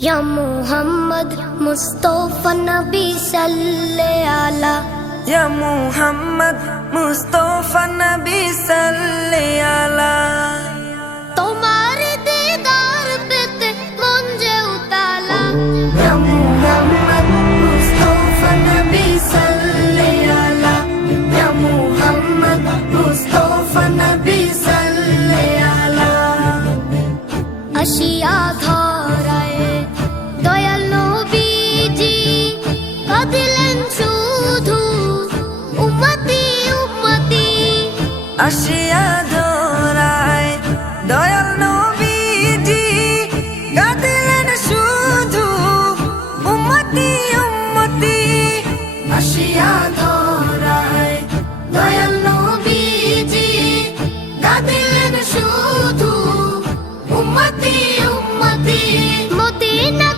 या मोहम्मद मुस्तफा नबी सल्ले आला। या मोहम्मद मुस्तफा नबी सल्ले आला। তোমার দিদার পেতে মন যে উতালা। या मोहम्मद मुस्तफा नबी सल्ले आला। या मोहम्मद मुस्तफा नबी सल्ले आला। आशिया ধরায় দয়াল নবীজি কাঁদিলেন শুধু উম্মতি উম্মতি। আশিয়া ধরায় দয়াল নবীজি কাঁদিলেন শুধু উম্মতি উম্মতি। আশিয়া ধরায় দয়াল নবীজি কাঁদিলেন শুধু উম্মতি উম্মতি। মদিনা